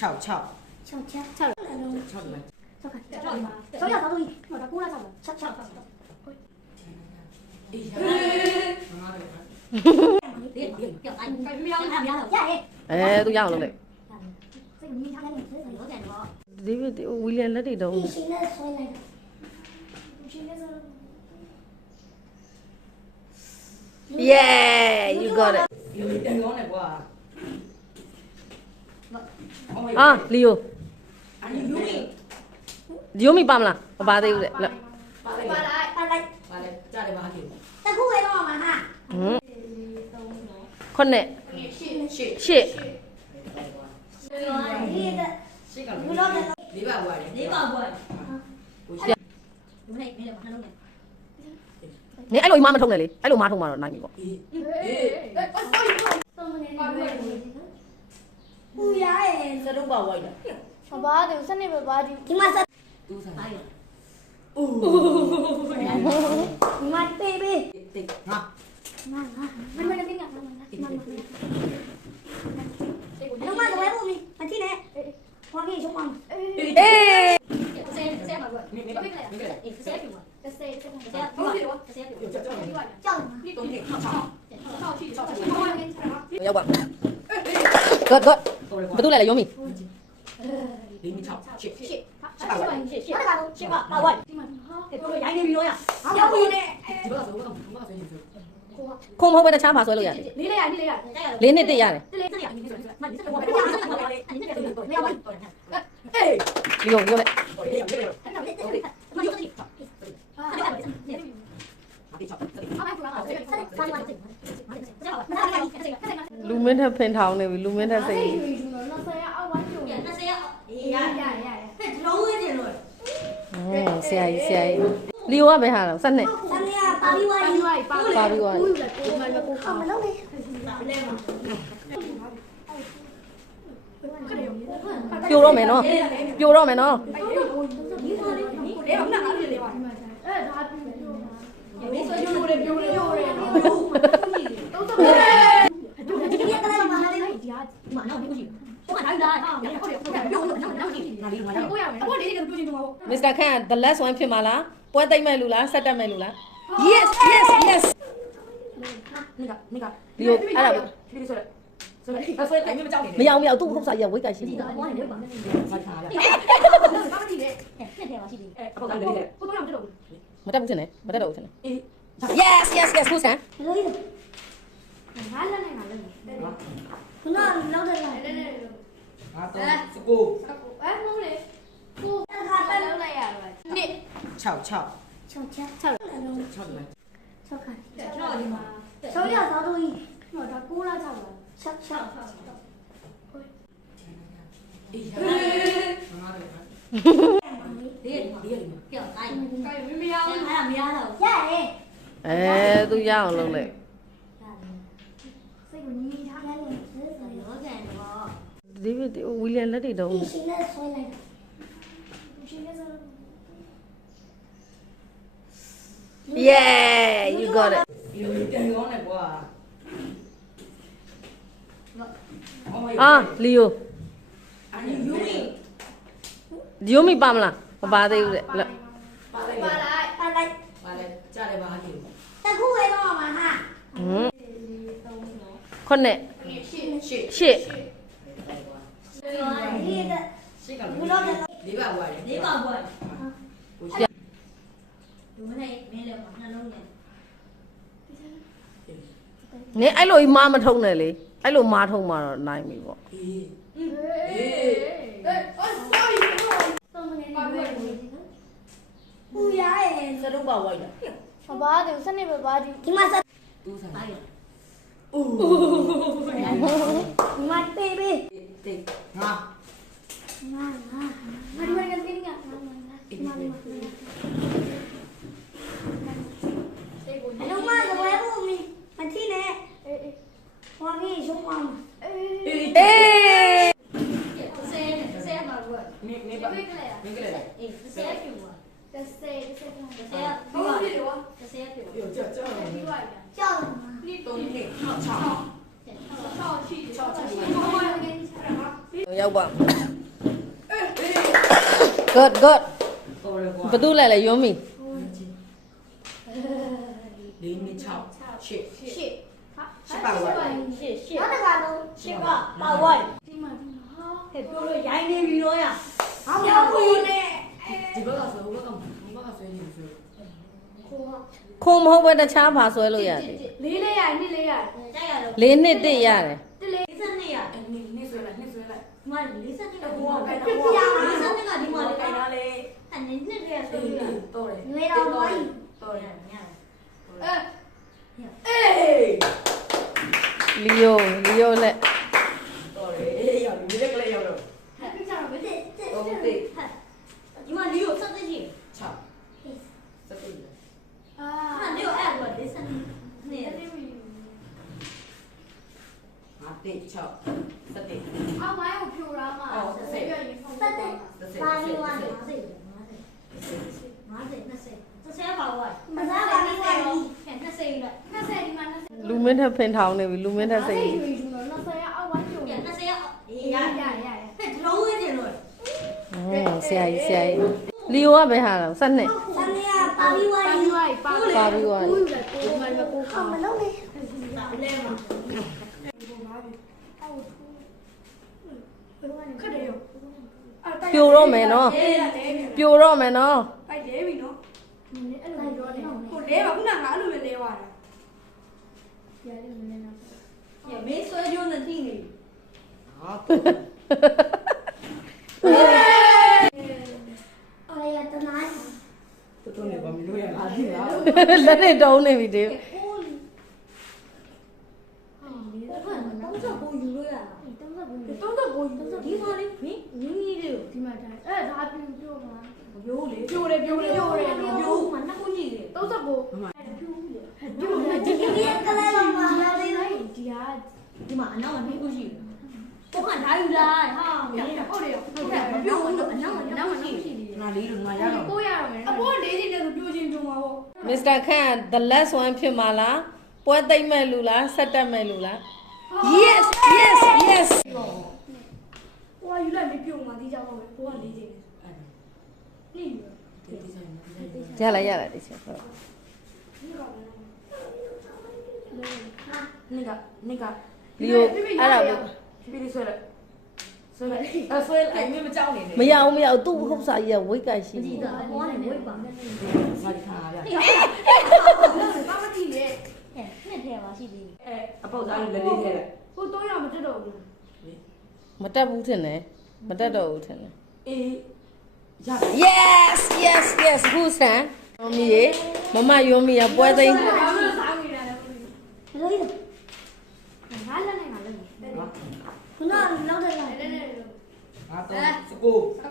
翘翘翘翘翘了，翘的来，翘看，手要找注意，我的鼓了翘了，翘翘。都ရအောင်လုပ်လိုက်ဒီဝီလျံလက်တွေတော့ Yeah you got it 电工的瓜，လီယို 啊你有没？ လီယိုမိပါမလားမပါသေးဘူးတဲ့လက် 把来，把来，家里把它丢。在裤围到嘛哈？ခုနှစ်ရှစ်礼拜五，နင်အဲ့လိုအမမထုံးနဲ့လေအဲ့လိုမထုံးမှတော့နိုင်ပြီပေါ့ 不呀哎，这都把歪了。好吧，就三那边吧，你妈是，都啥？你妈贝贝，对，啊，妈，慢慢的跟讲，慢慢。龙妈怎么不明？俺听呢，我给你说话。ရောက်ပါ good good ဘယ်သူလဲလဲယုံမီ零米超，去，ခုံမဟုတ်ပဲတခြားပါဆွဲလို့ရတယ်လေးနှစ်တည့်ရတယ်လီယိုလေလူမင်းထက်ဖင်ထောင်းနေပြီလူမင်းထက်စိတ်ဆရာကြီးလီယိုကပဲဟာတော့စက်နှစ်ပါပြီးသွားပြိုတော့မယ်နော်မစ္စတာခန့် the last one ဖြစ်မှာလားပွဲသိမ့်မဲ့လူလားဆက်တက်မဲ့လူလား yes လီယိုအဲ့ဒါမရအောင်သူ့ခုတ်စာရဝိတ်ကရှိတယ်မတက်ဘူးထင်တယ်မတက်တော့ဘူးထင်တယ် yes ခုစံ翘翘翘的来，看，手要找注意，我的鼓了翘了，翘。သူရအောင်လုပ်လိုက်ဒီဝီလျံလက်တွေတော့ Yeah you got it 电工的瓜，လီယို啊你有没？လီယိုမိပါမလားမပါသေးဘူးတဲ့လက် 把来，家里把它丢。在裤围到嘛哈？ခုနှစ်ရှစ်礼拜五，နင်အဲ့လိုအမမထုံးနဲ့လေအဲ့လိုမထုံးမှတော့နိုင်ပြီပေါ့不呀哎，这都把歪了。好吧，就三那边吧，你妈是，都啥？你妈贝贝，对，啊，妈，跟你讲，龙妈怎么不明？俺听呢，我给你说话嘛。你过来。叫什么？ရောက်ပါ good good တော်ရကွာ ဘသူလဲလဲယွန်းမီ လေးနှစ်6 8 ရှစ် 8ပါဝါ ရှစ်နောက်တစ်ခါတော့ရှစ်ကပါဝိုင်းဒီမှာဟဲ့ပြောလို့ရိုင်းနေပြီတော့ရဟာပြောဘူးနဲ့ ဒီဘက်ကဆိုဘက်ကဆွဲနေဆို ခုံမဟုတ်ပဲတခြားပါဆွဲလို့ရတယ် လေးလေးရနှစ်လေးရတိုက်ရတော့ လေးနှစ်တစ်ရတယ် တလေး52ရ နှစ်ဆွဲလိုက်နှစ်ဆွဲလိုက် ဒီမှာ52ကဟိုကပဲ52ကဒီမှာလေးတိုက်တာလေအဲ့နှစ်လေးရဆိုရ တော်တယ် လေတော့ဝိုင်း တော်တယ် ည လီယိုလက် တော်တယ်အေးရောက်ပြီလက်ကလေးရောက်တော့ ဟဲ့ပြချတော့မသိ ဒီမှာလေးကိုစက်သိရှိ 6 7 အာလေးကိုအဲ့တော့လေးစက်နေတယ် 5 6 7 အောက်ပိုင်းကိုဖြိုရမှာစက်တယ်ပါလီဝါ50 20ပါဝါမစားပါနဲ့တော့20လက်20ဒီမှာ20 လူမင်းထက်ဖင်ထောင်းနေပြီလူမင်းထက်စိတ် 20ရအောက်ပိုင်းဖြိုရ20ရရဟဲ့ဒီလိုဝင်တယ်လို့ ဆရာကြီးလီယိုကပဲဟာတော့12 စနေရပါလီဝါပါ ပါပြီးသွားပြီ ဒီမှာကိုခါမလုံးနဲ့လဲမှာခက်တယ်ရော ပြိုတော့မယ်နော်ပြိုတော့မယ်နော် ပိုက်လဲပြီနော် အဲ့လိုပြောတယ် ကိုလဲပါခုနကအဲ့လိုပဲလဲသွားတာ ရမေးဆွဲကြုံနဲ့ထိနေ ဟာ အော်ရတနာ တော်နေပါမလို့ရလားဒီလား လက်နဲ့တုံးနေပြီဒီ အိုးလီဟာဒီကတော့ကိုယူလို့ရတာ39ဒီမှာလေမင်းနင်းကြီးလေးကို ဒီမှာဒါအဲ့ဒါပြူပြောမှာ ပြိုးလေ ပြိုတယ်ပြိုတယ်ပြိုတယ် ပြိုးမှာနှစ်ခုရှိတယ် 39 ပြိုးလေဒီကလေးကလေးလုံးမှာလေးလေး ဒီဟာ ဒီမှာအနောက်ကနှစ်ခုရှိတယ်ကိုကဓာယူလားဟာမင်း ဟုတ်တယ်ဟုတ်တယ် မပြိုးဘူးအနောက်ကနှစ်ခုရှိတယ် ငါလေးတို့ငါရတော့ ကိုရရမယ်အပေါ်လေးချင်းနဲ့ဆိုပြိုချင်းပြိုမှာပေါ့ မစ္စတာခန့် the last one ဖြစ်မှာလားပွဲသိမ့်မဲ့လူလားဆက်တက်မဲ့လူလား yes ဟိုကယူလိုက်ပြီးပြိုမှာဒီကြောက်ပါပဲကိုကလေးချင်းနေယူ ရလိုက်ဒီချက်ဟုတ် နိက လီယိုအဲ့ဒါကို ဖြည်းဖြည်းဆွဲလိုက်ဆွဲလိုက်အဲ့ဆွဲလိုက်မင်းမကြောက်နေနဲ့ မရအောင်သူ့ဟုတ်စာကြီးကဝိတ်ကရှိ ကြည့်တာဘောနဲ့ဝိတ်ပါ ငါဒီခါရ ဘာမကြည့်လေ ဟဲ့နှစ်ထဲပါရှိသေးတယ် အဲအပေါက်သားလေးလက်လေးထဲလိုက် ဟို300မတက်တော့ဘူး မတက်ဘူးထင်တယ်မတက်တော့ဘူးထင်တယ် အေးရ yes who's that မမီရေမမယွန်းမီရပွဲသိမ်း ဘာလို့စားနေတာလဲ ဘယ်လိုလဲ ငါလည်းနဲ့ငါလည်း ခုနကလောက်တယ်လား နဲ့နဲ့ ငါတော့စကူ အ